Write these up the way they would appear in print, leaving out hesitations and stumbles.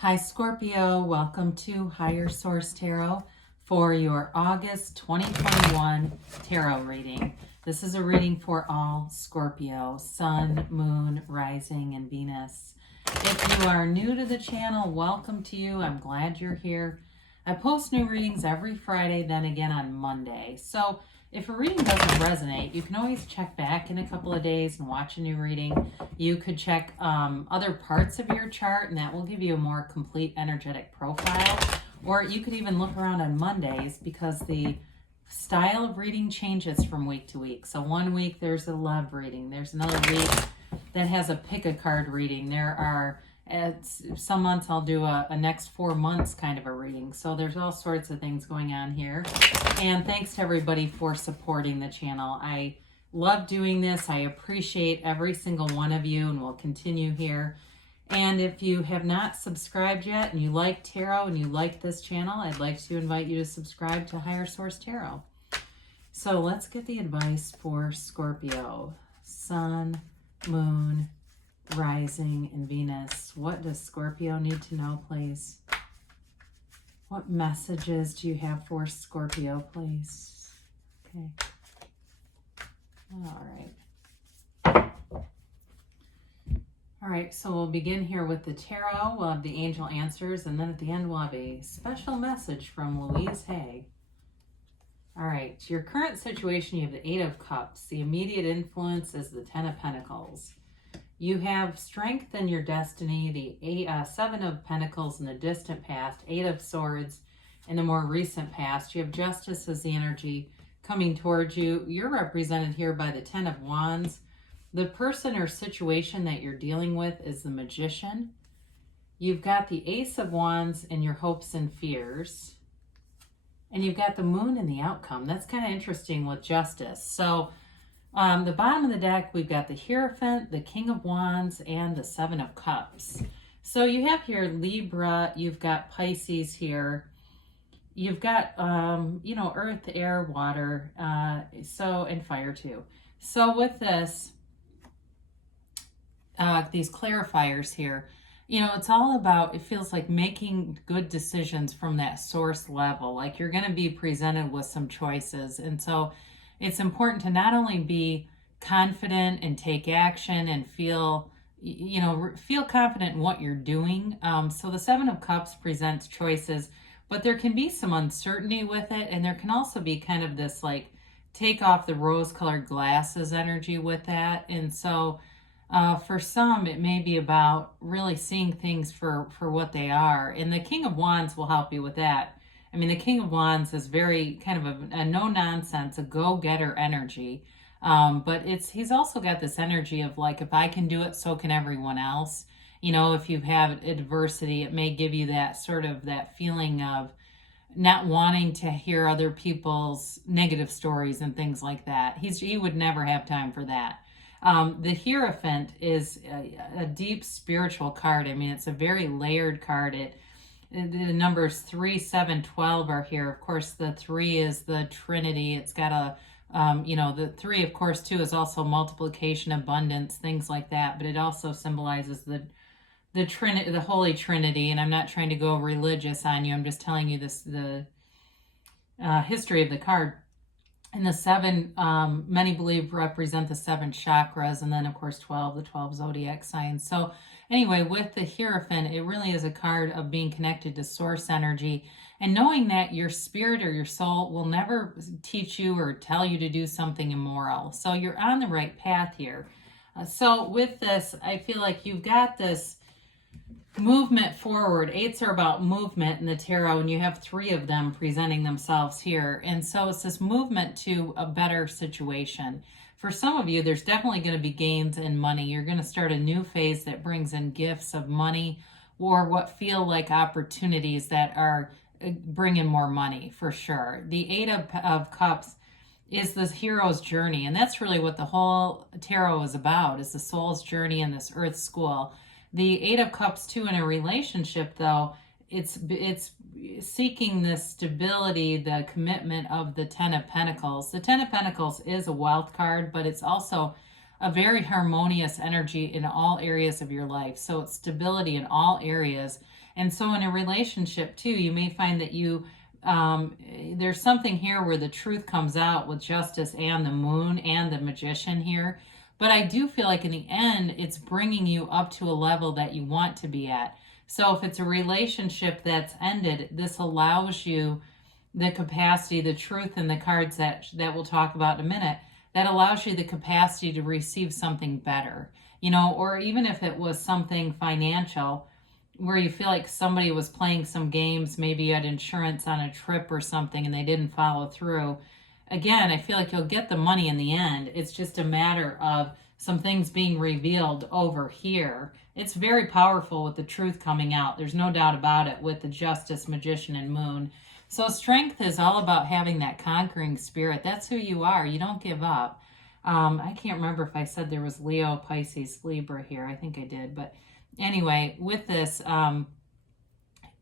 Hi Scorpio, welcome to Higher Source Tarot for your August 2021 tarot reading. This is a reading for all Scorpio, Sun, Moon, Rising, and Venus. If you are new to the channel, welcome to you. I'm glad you're here. I post new readings every Friday, then again on Monday. So if a reading doesn't resonate, you can always check back in a couple of days and watch a new reading. You could check other parts of your chart, and that will give you a more complete energetic profile. Or you could even look around on Mondays because the style of reading changes from week to week. So one week there's a love reading. There's another week that has a pick a card reading. There are some months I'll do a next 4 months kind of a reading. So there's all sorts of things going on here. And thanks to everybody for supporting the channel. I love doing this. I appreciate every single one of you, and we'll continue here. And if you have not subscribed yet and you like tarot and you like this channel, I'd like to invite you to subscribe to Higher Source Tarot. So let's get the advice for Scorpio. Sun, Moon, Rising, and Venus. What does Scorpio need to know, please? What messages do you have for Scorpio, please? Okay. All right. All right, so we'll begin here with the tarot. We'll have the angel answers, and then at the end we'll have a special message from Louise Hay. All right, your current situation, you have the Eight of Cups. The immediate influence is the Ten of Pentacles. You have strength in your destiny, the Seven of Pentacles in the distant past, Eight of Swords in the more recent past. You have Justice as the energy coming towards you. You're represented here by the Ten of Wands. The person or situation that you're dealing with is the Magician. You've got the Ace of Wands in your hopes and fears. And you've got the Moon in the outcome. That's kind of interesting with Justice. So the bottom of the deck, we've got the Hierophant, the King of Wands, and the Seven of Cups. So you have here Libra, you've got Pisces here. You've got, earth, air, water, and fire too. So with this, these clarifiers here, it's all about, it feels like making good decisions from that source level. Like you're going to be presented with some choices. And so it's important to not only be confident and take action and feel confident in what you're doing. So the Seven of Cups presents choices, but there can be some uncertainty with it. And there can also be kind of this like take off the rose-colored glasses energy with that. And so for some, it may be about really seeing things for what they are. And the King of Wands will help you with that. I mean, the King of Wands is very kind of a no-nonsense, a go-getter energy. But he's also got this energy of like, if I can do it, so can everyone else. If you have adversity, it may give you that sort of that feeling of not wanting to hear other people's negative stories and things like that. He would never have time for that. The Hierophant is a deep spiritual card. I mean, it's a very layered card. The numbers 3, 7, 12 are here. Of course, the 3 is the Trinity. It's got the 3, of course, too, is also multiplication, abundance, things like that. But it also symbolizes the Trinity, the Holy Trinity. And I'm not trying to go religious on you. I'm just telling you the history of the card. And the 7, many believe represent the 7 chakras. And then, of course, 12, the 12 zodiac signs. So anyway, with the Hierophant, it really is a card of being connected to source energy and knowing that your spirit or your soul will never teach you or tell you to do something immoral. So you're on the right path here. So with this, I feel like you've got this movement forward. 8s are about movement in the tarot, and you have 3 of them presenting themselves here. And so it's this movement to a better situation. For some of you, there's definitely going to be gains in money. You're going to start a new phase that brings in gifts of money or what feel like opportunities that are bringing more money for sure. The 8 of Cups is this hero's journey, and that's really what the whole tarot is about, is the soul's journey in this earth school. The 8 of Cups too in a relationship, though, it's seeking the stability, the commitment of the Ten of Pentacles. The Ten of Pentacles is a wealth card, but it's also a very harmonious energy in all areas of your life. So it's stability in all areas. And so in a relationship too, you may find that there's something here where the truth comes out with Justice and the Moon and the Magician here. But I do feel like in the end, it's bringing you up to a level that you want to be at. So if it's a relationship that's ended, this allows you the capacity, the truth in the cards that we'll talk about in a minute, that allows you the capacity to receive something better, or even if it was something financial where you feel like somebody was playing some games, maybe you had insurance on a trip or something and they didn't follow through. Again, I feel like you'll get the money in the end. It's just a matter of some things being revealed over here. It's very powerful with the truth coming out. There's no doubt about it with the Justice, Magician, and Moon. So strength is all about having that conquering spirit. That's who you are. You don't give up. I can't remember if I said there was Leo, Pisces, Libra here. I think I did. But anyway, with this,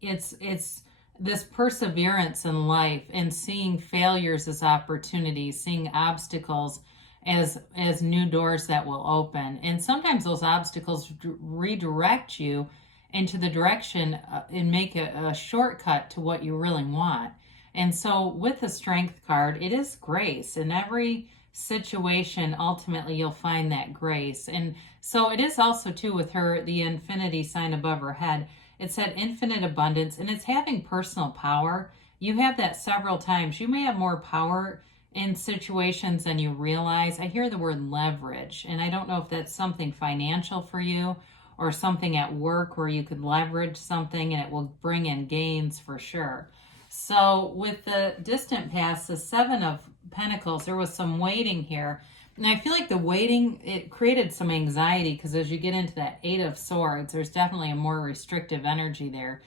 it's this perseverance in life and seeing failures as opportunities, seeing obstacles as new doors that will open. And sometimes those obstacles redirect you into the direction and make a shortcut to what you really want. And so with the Strength card, it is grace. In every situation, ultimately, you'll find that grace. And so it is also, too, with her, the infinity sign above her head. It said infinite abundance, and it's having personal power. You have that several times. You may have more power in situations than you realize. I hear the word leverage, and I don't know if that's something financial for you or something at work where you could leverage something and it will bring in gains for sure. So with the distant past, the Seven of Pentacles, there was some waiting here. And I feel like the waiting, it created some anxiety because as you get into that Eight of Swords, there's definitely a more restrictive energy there.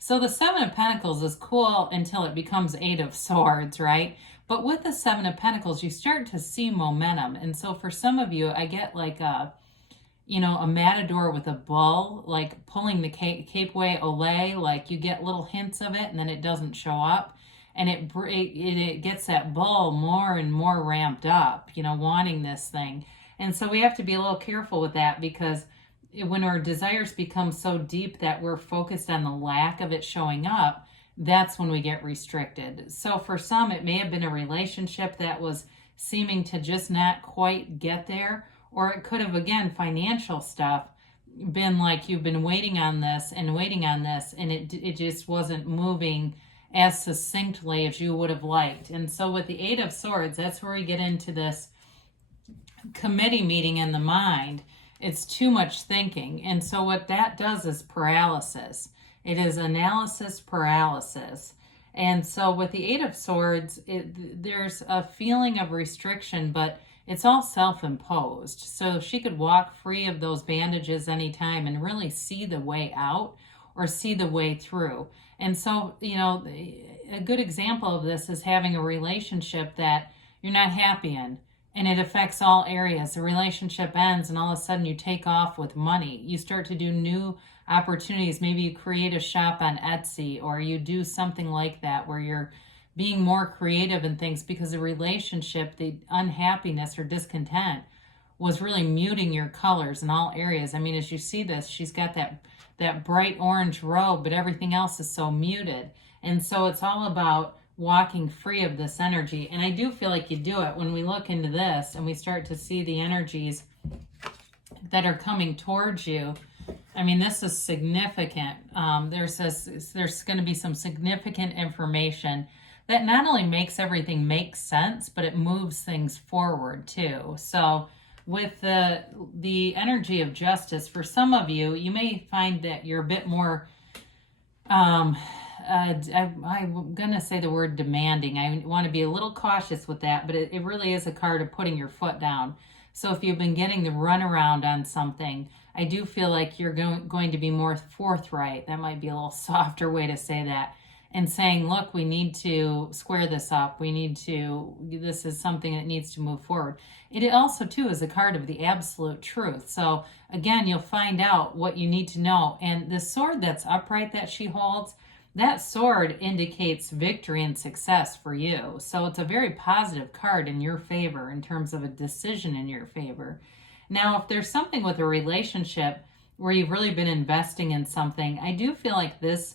So the Seven of Pentacles is cool until it becomes Eight of Swords, right? But with the Seven of Pentacles, you start to see momentum. And so for some of you, I get like a matador with a bull, like pulling the cape way olay, like you get little hints of it and then it doesn't show up. And it gets that bull more and more ramped up, wanting this thing. And so we have to be a little careful with that because when our desires become so deep that we're focused on the lack of it showing up, that's when we get restricted. So for some, it may have been a relationship that was seeming to just not quite get there, or it could have, again, financial stuff, been like you've been waiting on this, and it just wasn't moving as succinctly as you would have liked. And so with the Eight of Swords, that's where we get into this committee meeting in the mind. It's too much thinking. And so what that does is paralysis. It is analysis paralysis. And so with the Eight of Swords, there's a feeling of restriction, but it's all self-imposed. So she could walk free of those bandages anytime and really see the way out or see the way through. And so, a good example of this is having a relationship that you're not happy in, and it affects all areas. The relationship ends, and all of a sudden you take off with money. You start to do new opportunities. Maybe you create a shop on Etsy, or you do something like that where you're being more creative in things because the relationship, the unhappiness or discontent was really muting your colors in all areas. I mean, as you see this, she's got that bright orange robe, but everything else is so muted. And so it's all about walking free of this energy. And I do feel like you do it when we look into this and we start to see the energies that are coming towards you. I mean, this is significant. There's going to be some significant information that not only makes everything make sense, but it moves things forward too. So with the energy of justice, for some of you, you may find that you're a bit more, I'm going to say the word demanding. I want to be a little cautious with that, but it really is a card of putting your foot down. So if you've been getting the runaround on something, I do feel like you're going to be more forthright. That might be a little softer way to say that. And saying, look, we need to square this up. This is something that needs to move forward. It also, too, is a card of the absolute truth. So, again, you'll find out what you need to know. And the sword that's upright that she holds, that sword indicates victory and success for you. So it's a very positive card in your favor in terms of a decision in your favor. Now, if there's something with a relationship where you've really been investing in something, I do feel like this,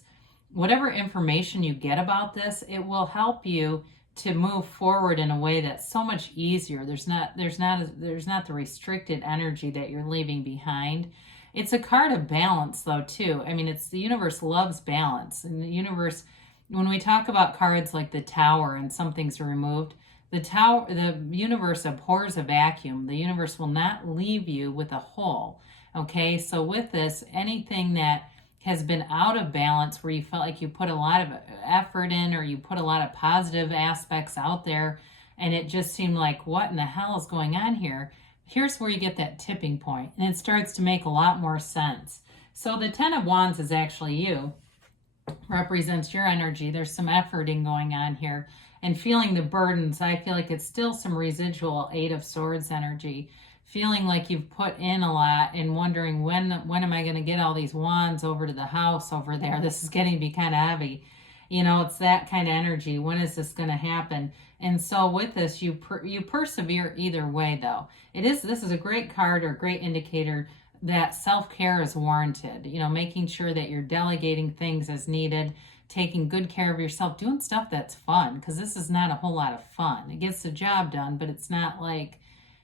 whatever information you get about this, it will help you to move forward in a way that's so much easier. There's not the restricted energy that you're leaving behind. It's a card of balance though too. I mean, it's the universe loves balance, and the universe, when we talk about cards like the Tower and something's removed, the universe abhors a vacuum. The universe will not leave you with a hole. Okay, so with this, anything that has been out of balance, where you felt like you put a lot of effort in, or you put a lot of positive aspects out there, and it just seemed like, what in the hell is going on here? Here's where you get that tipping point, and it starts to make a lot more sense. So the Ten of Wands is actually you, represents your energy. There's some efforting going on here, and feeling the burdens. I feel like it's still some residual Eight of Swords energy, feeling like you've put in a lot and wondering, when am I going to get all these wands over to the house over there? This is getting to be kind of heavy. You know, it's that kind of energy. When is this going to happen? And so with this, you persevere either way, though. This is a great card, or a great indicator that self-care is warranted. You know, making sure that you're delegating things as needed, taking good care of yourself, doing stuff that's fun, because this is not a whole lot of fun. It gets the job done, but it's not like,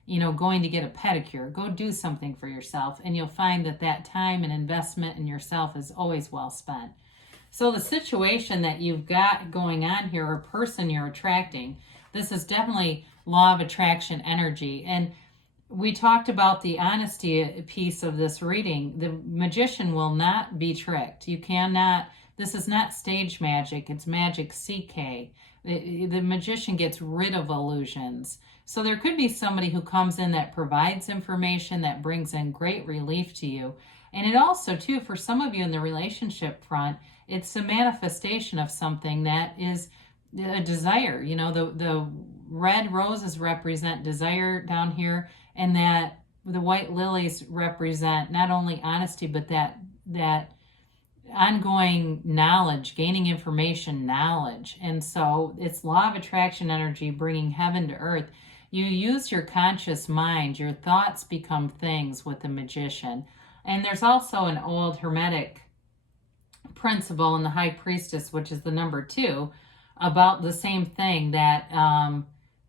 you know, going to get a pedicure. Go do something for yourself, and you'll find that that time and investment in yourself is always well spent. So the situation that you've got going on here, or person you're attracting, this is definitely law of attraction energy. And we talked about the honesty piece of this reading. The magician will not be tricked. You cannot, this is not stage magic, it's magic CK. The magician gets rid of illusions. So there could be somebody who comes in that provides information that brings in great relief to you. And it also, too, for some of you in the relationship front, it's a manifestation of something that is a desire. You know, the red roses represent desire down here, and that the white lilies represent not only honesty, but that ongoing knowledge, gaining information, knowledge. And so it's law of attraction energy, bringing heaven to earth. You use your conscious mind, your thoughts become things with the magician. And there's also an old Hermetic principle in the High Priestess, which is the number 2, about the same thing, that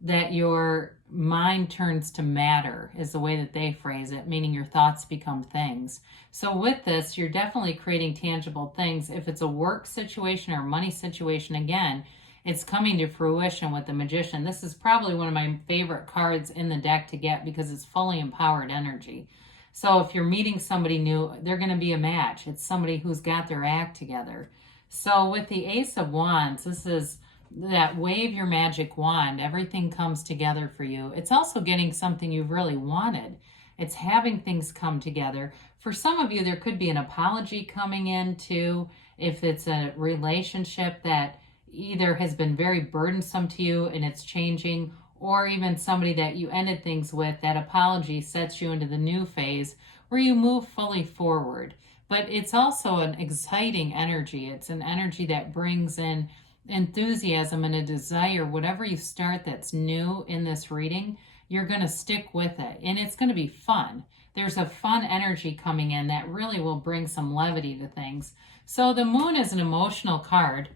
that your mind turns to matter, is the way that they phrase it, meaning your thoughts become things. So with this, you're definitely creating tangible things. If it's a work situation or a money situation, again, it's coming to fruition with the magician. This is probably one of my favorite cards in the deck to get, because it's fully empowered energy. So if you're meeting somebody new, they're going to be a match. It's somebody who's got their act together. So with the Ace of Wands, this is that wave your magic wand. Everything comes together for you. It's also getting something you've really wanted. It's having things come together. For some of you, there could be an apology coming in too, if it's a relationship that either has been very burdensome to you and it's changing, or even somebody that you ended things with. That apology sets you into the new phase where you move fully forward. But it's also an exciting energy. It's an energy that brings in enthusiasm and a desire. Whatever you start that's new in this reading, you're going to stick with it, and it's going to be fun. There's a fun energy coming in that really will bring some levity to things. So the Moon is an emotional card.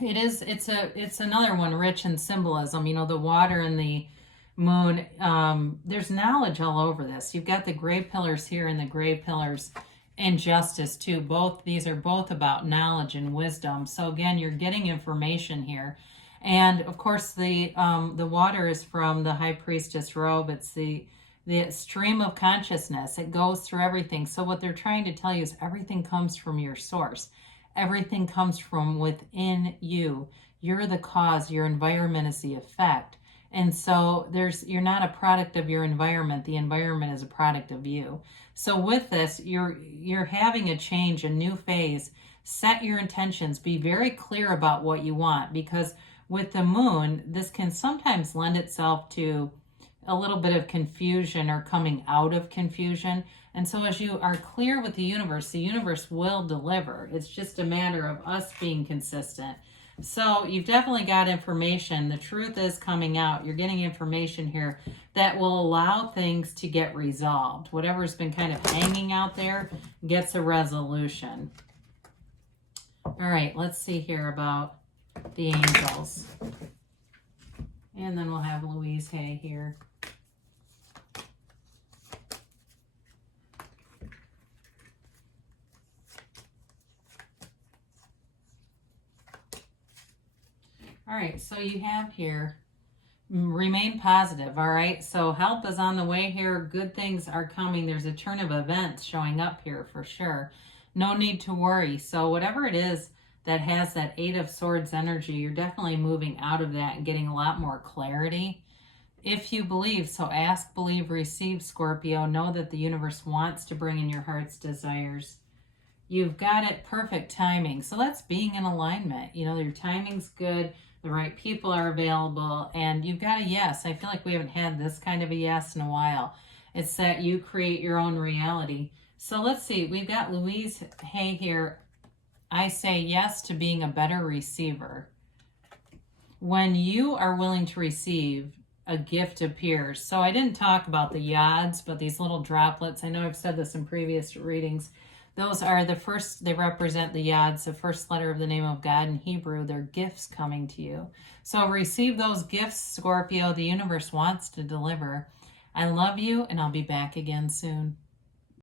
It's another one rich in symbolism. You know, the water and the moon, there's knowledge all over this. You've got the gray pillars here and the gray pillars and justice too. These are both about knowledge and wisdom. So again, you're getting information here. And of course, the water is from the High Priestess robe. It's the stream of consciousness. It goes through everything. So what they're trying to tell you is everything comes from your source. Everything comes from within you. You're the cause. Your environment is the effect. And so you're not a product of your environment. The environment is a product of you. So with this, you're having a change, a new phase. Set your intentions. Be very clear about what you want, because with the moon, this can sometimes lend itself to a little bit of confusion or coming out of confusion. And so as you are clear with the universe will deliver. It's just a matter of us being consistent. So you've definitely got information. The truth is coming out. You're getting information here that will allow things to get resolved. Whatever's been kind of hanging out there gets a resolution. All right, let's see here about the angels. And then we'll have Louise Hay here. All right, so you have here, remain positive, all right? So help is on the way here. Good things are coming. There's a turn of events showing up here for sure. No need to worry. So whatever it is that has that Eight of Swords energy, you're definitely moving out of that and getting a lot more clarity. If you believe, so ask, believe, receive, Scorpio. Know that the universe wants to bring in your heart's desires. You've got it, perfect timing. So that's being in alignment. You know, your timing's good. The right people are available, and you've got a yes. I feel like we haven't had this kind of a yes in a while. It's that you create your own reality. So let's see. We've got Louise Hay here. I say yes to being a better receiver. When you are willing to receive, a gift appears. So I didn't talk about the yods, but these little droplets. I know I've said this in previous readings. Those are the first, they represent the yods, the first letter of the name of God in Hebrew. They're gifts coming to you. So receive those gifts, Scorpio. The universe wants to deliver. I love you, and I'll be back again soon.